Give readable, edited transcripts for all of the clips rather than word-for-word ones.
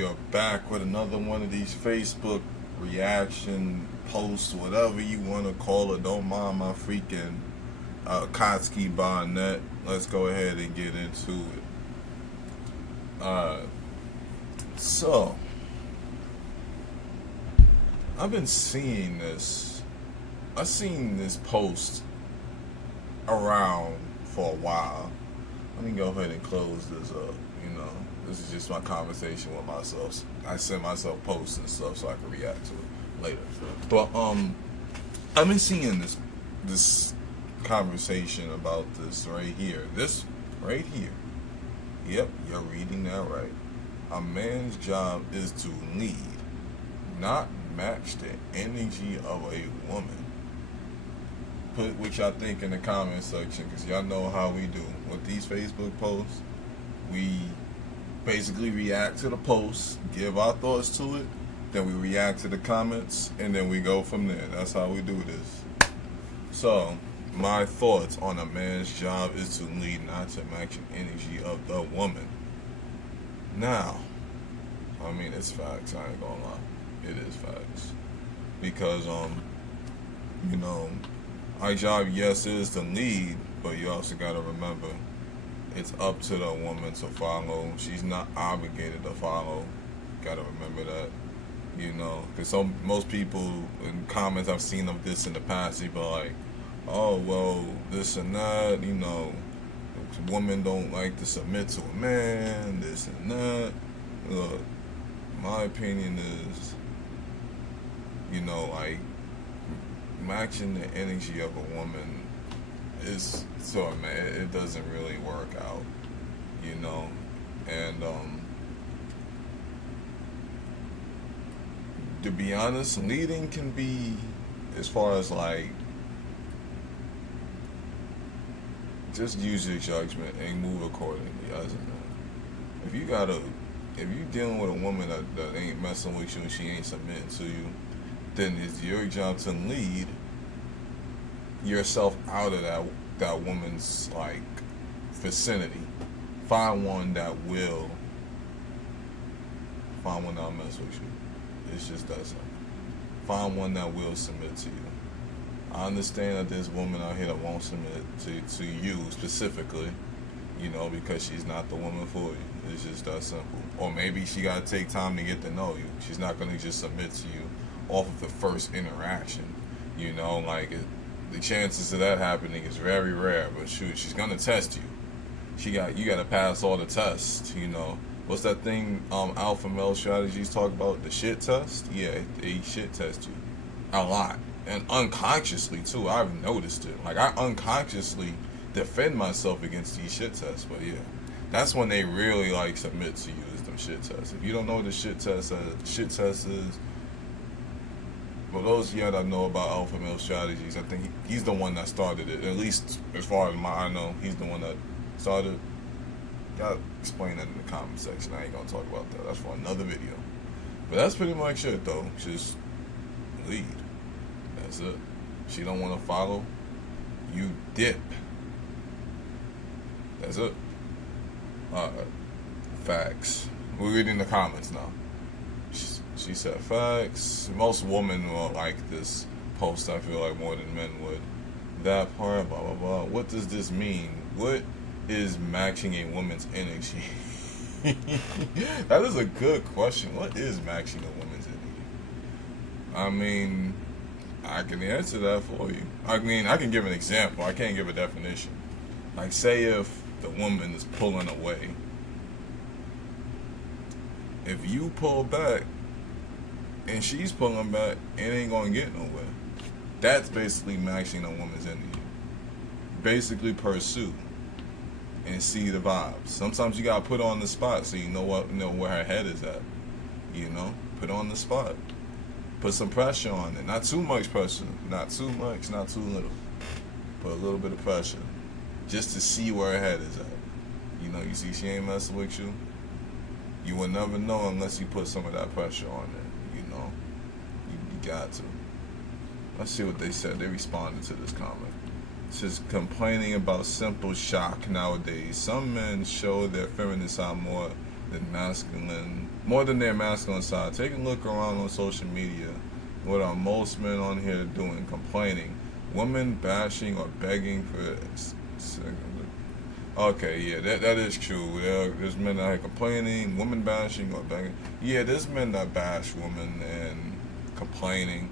we are back with another one of these Facebook reaction posts, whatever you want to call it. Don't mind my freaking Kotsky bonnet. Let's go ahead and get into it. Uh, so, I've been seeing this. I've seen this post around for a while. Let me go ahead and close this up. You know, this is just my conversation with myself. I send myself posts and stuff so I can react to it later. But I've been seeing this conversation about this right here. This right here. Yep, you're reading that right. A man's job is to lead, not match the energy of a woman. Put what y'all think in the comment section, because y'all know how we do with these Facebook posts. We basically react to the posts, give our thoughts to it, then we react to the comments, and then we go from there. That's how we do this. So, my thoughts on a man's job is to lead, not to match the energy of the woman. Now, I mean, it's facts. I ain't gonna lie. It is facts. Because, you know, our job, yes, is to lead, but you also gotta remember, it's up to the woman to follow. She's not obligated to follow. Gotta remember that. You know, because most people in comments I've seen of this in the past, they be like, oh, well, this and that, you know, women don't like to submit to a man, this and that. Look, my opinion is, you know, like, matching the energy of a woman is, so a man, it doesn't really work out, you know, and, to be honest, leading can be, as far as like, just use your judgment and move accordingly as a man. If you dealing with a woman that ain't messing with you and she ain't submitting to you, then it's your job to lead yourself out of that woman's like vicinity. Find one that'll mess with you. It's just that simple. Find one that will submit to you. I understand that there's women out here that won't submit to you specifically, you know, because she's not the woman for you. It's just that simple. Or maybe she got to take time to get to know you. She's not going to just submit to you off of the first interaction. You know, like, the chances of that happening is very rare, but shoot, she's going to test you. You got to pass all the tests, you know. What's that thing alpha male strategies talk about? The shit test? Yeah, they shit test you a lot. And unconsciously, too. I've noticed it. Like, I unconsciously defend myself against these shit tests. But, yeah, that's when they really, like, submit to you, is them shit tests. If you don't know what the shit test is, for those of y'all that know about alpha male strategies, I think he's the one that started it. At least, as far as I know, he's the one that started it. Gotta explain that in the comment section. I ain't gonna talk about that. That's for another video. But that's pretty much it, though. Just lead. That's it. She don't want to follow, you dip. That's it. Alright. Facts. We're reading the comments now. She said facts. Most women will like this post, I feel like, more than men would. That part, blah, blah, blah. What does this mean? What is matching a woman's energy? That is a good question. What is matching a woman's energy? I mean, I can answer that for you. I mean, I can give an example. I can't give a definition. Like, say if the woman is pulling away. If you pull back and she's pulling back, it ain't gonna get nowhere. That's basically matching a woman's energy. Basically pursue and see the vibes. Sometimes you gotta put her on the spot so you know where her head is at. You know? Put her on the spot. Put some pressure on it. Not too much pressure. Not too much, not too little. Put a little bit of pressure. Just to see where her head is at. You know, you see she ain't messing with you. You will never know unless you put some of that pressure on it. You know? You got to. Let's see what they said. They responded to this comment. It says, complaining about simple shock nowadays. Some men show their feminine side more than masculine, more than their masculine side. Take a look around on social media. What are most men on here doing? Complaining, women bashing or begging for. Okay, yeah, that is true. There's men that are complaining, women bashing or begging. Yeah, there's men that bash women and complaining.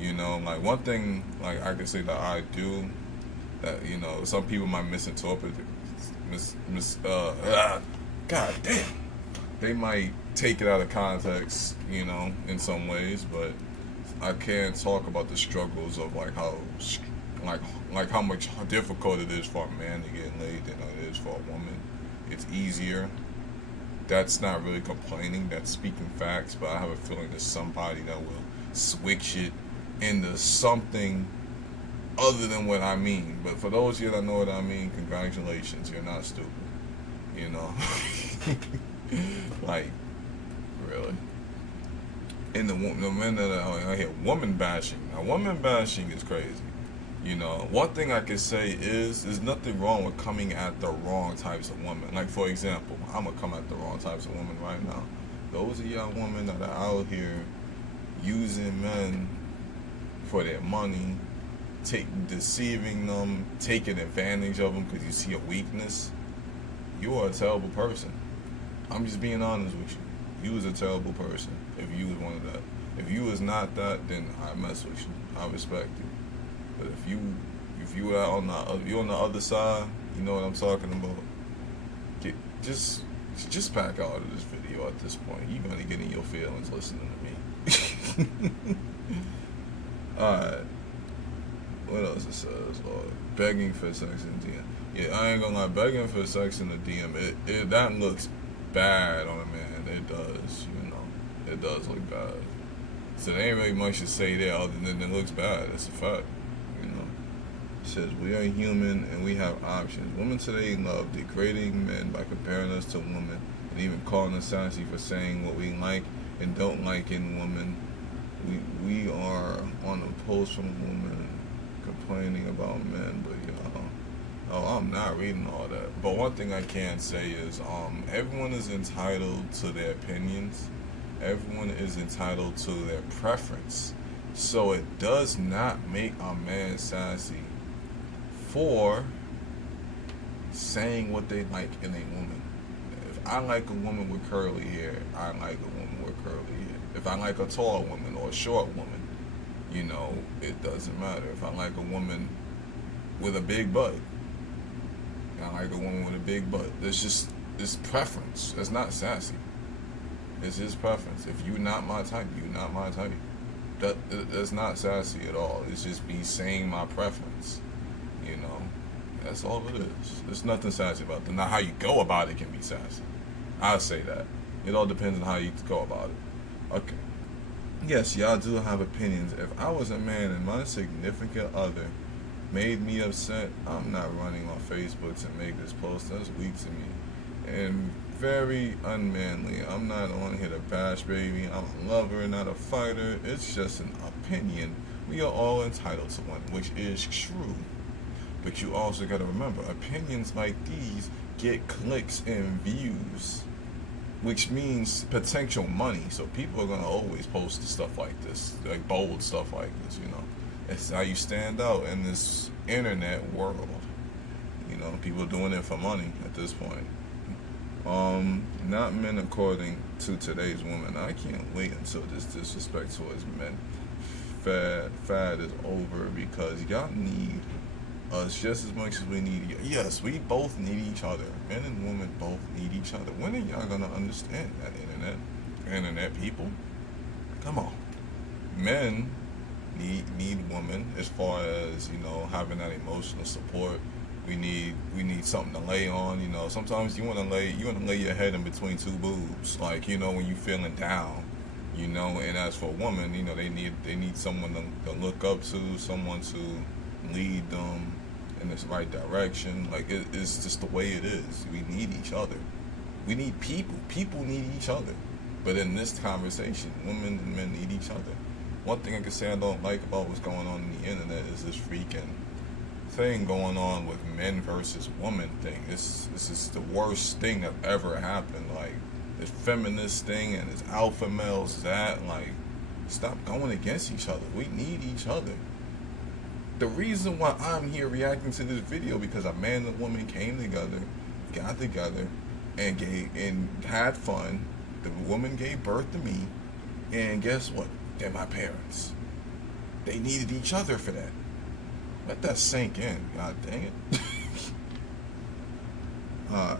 Like one thing, like I can say that I do, that some people might misinterpret, God damn, they might take it out of context, in some ways, but I can't talk about the struggles of like how much difficult it is for a man to get laid than it is for a woman. It's easier. That's not really complaining. That's speaking facts. But I have a feeling there's somebody that will switch it into something other than what I mean. But for those of you that know what I mean, congratulations. You're not stupid. You know, like really. And the men that I hear woman bashing. Now, woman bashing is crazy. One thing I could say is there's nothing wrong with coming at the wrong types of women. Like, for example, I'm going to come at the wrong types of women right now. Those of y'all women that are out here using men for their money, deceiving them, taking advantage of them because you see a weakness, you are a terrible person. I'm just being honest with you. You was a terrible person if you was one of that. If you was not that, then I mess with you. I respect you. But if you are on the other side, you know what I'm talking about. Just back out of this video at this point. You're gonna get in your feelings listening to me. Alright. What else it says? Begging for sex in the DM. Yeah, I ain't gonna lie. Begging for sex in the DM, that looks bad on a man. It does. It does look bad. So there ain't really much to say there other than it looks bad. It's a fact. It says, we are human and we have options. Women today love degrading men by comparing us to women and even calling us sassy for saying what we like and don't like in women. We are on a post from a woman complaining about men, but I'm not reading all that. But one thing I can say is everyone is entitled to their opinions. Everyone is entitled to their preference. So it does not make a man sassy for saying what they like in a woman. If I like a woman with curly hair, I like a woman with curly hair. If I like a tall woman or a short woman, it doesn't matter. If I like a woman with a big butt, I like a woman with a big butt. It's preference. It's not sassy. It's his preference. If you're not my type, you're not my type. That's not sassy at all. It's just me saying my preference. That's all it is. There's nothing sassy about it. Now, how you go about it can be sassy. I'll say that. It all depends on how you go about it. Okay. Yes, y'all do have opinions. If I was a man and my significant other made me upset, I'm not running on Facebook to make this post. That's weak to me. And very unmanly. I'm not on here to bash baby. I'm a lover, not a fighter. It's just an opinion. We are all entitled to one, which is true. But you also got to remember, opinions like these get clicks and views, which means potential money. So people are going to always post stuff like this, like bold stuff like this, It's how you stand out in this internet world. People doing it for money at this point. Not men according to today's women. I can't wait until this disrespect towards men fad is over, because y'all need us just as much as we need you. Yes, we both need each other. Men and women both need each other. When are y'all gonna understand that, internet people? Come on. Men need women as far as having that emotional support. We need something to lay on. Sometimes you wanna lay your head in between two boobs, like when you feeling down. And as for a woman, they need someone to look up to, someone to lead them in this right direction. Like it's just the way it is. We need each other. We need people. People need each other. But in this conversation, women and men need each other. One thing I can say I don't like about what's going on in the internet is this freaking thing going on with men versus women thing. This is the worst thing that ever happened. Like, this feminist thing and this alpha males that. Like, stop going against each other. We need each other. The reason why I'm here reacting to this video because a man and a woman came together, got together, and had fun. The woman gave birth to me, and guess what? They're my parents. They needed each other for that. Let that sink in. God dang it. uh,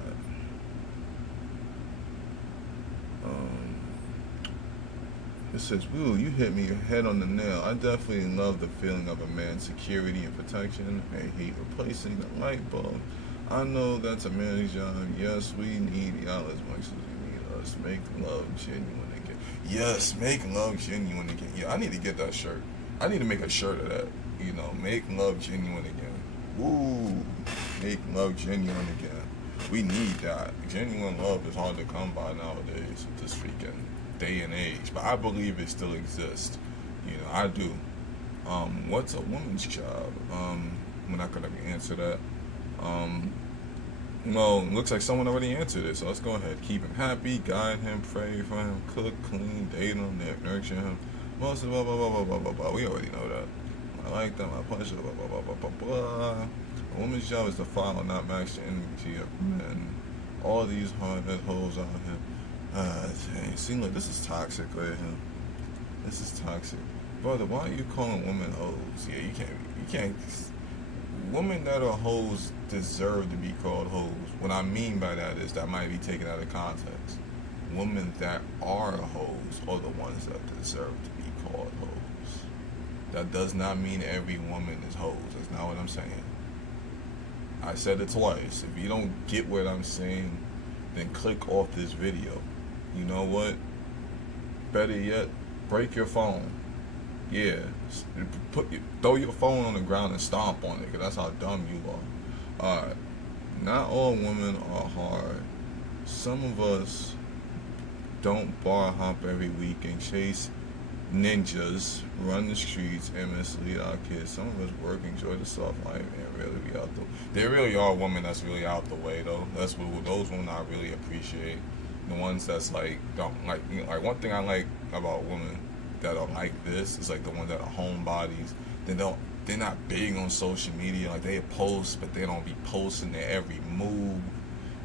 It says, "Woo, you hit me your head on the nail. I definitely love the feeling of a man's security and protection. I hate replacing the light bulb. I know that's a man's job. Yes, we need y'all as much as we need us. Make love genuine again. Yes, make love genuine again. Yeah, I need to get that shirt. I need to make a shirt of that. You know, make love genuine again. Woo, make love genuine again. We need that. Genuine love is hard to come by nowadays with this freaking day and age, but I believe it still exists. You know, I do. What's a woman's job? We're not gonna answer that. Well, looks like someone already answered it, so let's go ahead. Keep him happy, guide him, pray for him, cook, clean, date him, nurture him. Most of blah blah blah blah blah blah blah. We already know that. I like them. I pleasure. Blah blah blah blah blah blah. A woman's job is to follow, not match the energy of men. All these hard-head hoes out here. Dang, see, look, this is toxic right here. This is toxic, brother. Why are you calling women hoes? Yeah, you can't. Women that are hoes deserve to be called hoes. What I mean by that is that might be taken out of context. Women that are hoes are the ones that deserve to be called hoes. That does not mean every woman is hoes. That's not what I'm saying. I said it twice. If you don't get what I'm saying, then click off this video. You know what? Better yet, break your phone. Yeah, throw your phone on the ground and stomp on it, because that's how dumb you are. Alright, not all women are hard. Some of us don't bar hop every week and chase ninjas, run the streets, and mislead our kids. Some of us work, enjoy the soft life, and really be out the. There really are women that's really out the way though. That's what those women I really appreciate. The ones that's like don't like, you know, like one thing I like about women that are like this is like the ones that are homebodies. They're not big on social media. Like they post, but they don't be posting their every move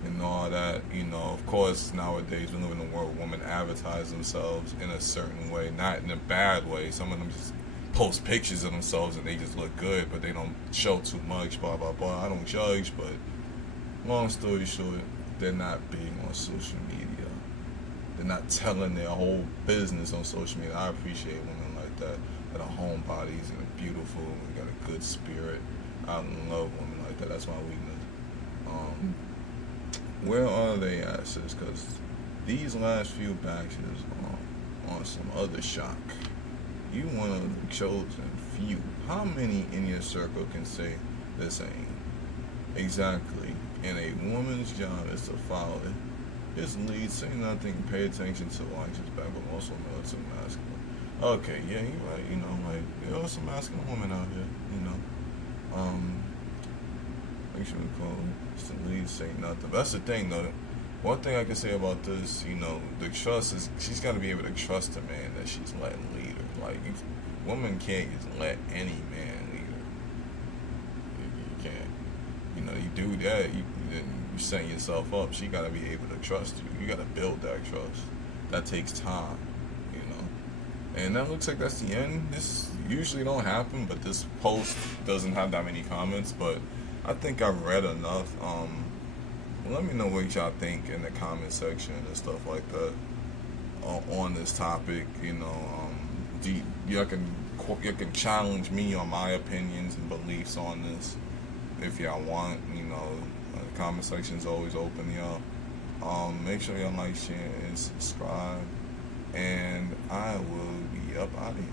and all that. You know, of course nowadays we live in a world where women advertise themselves in a certain way, not in a bad way. Some of them just post pictures of themselves and they just look good, but they don't show too much. Blah blah blah. I don't judge, but long story short, they're not big on social media. They're not telling their whole business on social media. I appreciate women like that are homebodies and are beautiful and got a good spirit. I love women like that. That's my weakness. Where are they at, sis? Because these last few batches on some other shock. You one of the chosen few. How many in your circle can say this ain't? Exactly. And a woman's job is to follow it. His lead, say nothing, pay attention to watch his back, but also know it's a masculine. Okay, yeah, you're right. You know, like there are some masculine women out here. You know, make sure we call it. It's the lead, say nothing. But that's the thing, though. One thing I can say about this, you know, the trust is she's got to be able to trust the man that she's letting lead her. Like, woman can't just let any man lead her. You can't. You know, you do that, you setting yourself up. She got to be able to trust you. You got to build that trust. That takes time, you know. And that looks like that's the end. This usually don't happen, but this post doesn't have that many comments. But I think I've read enough. Let me know what y'all think in the comment section and stuff like that on this topic. You know, y'all can challenge me on my opinions and beliefs on this if y'all want. You know. The comment section is always open, y'all. Make sure y'all like, share, and subscribe. And I will be up out of here.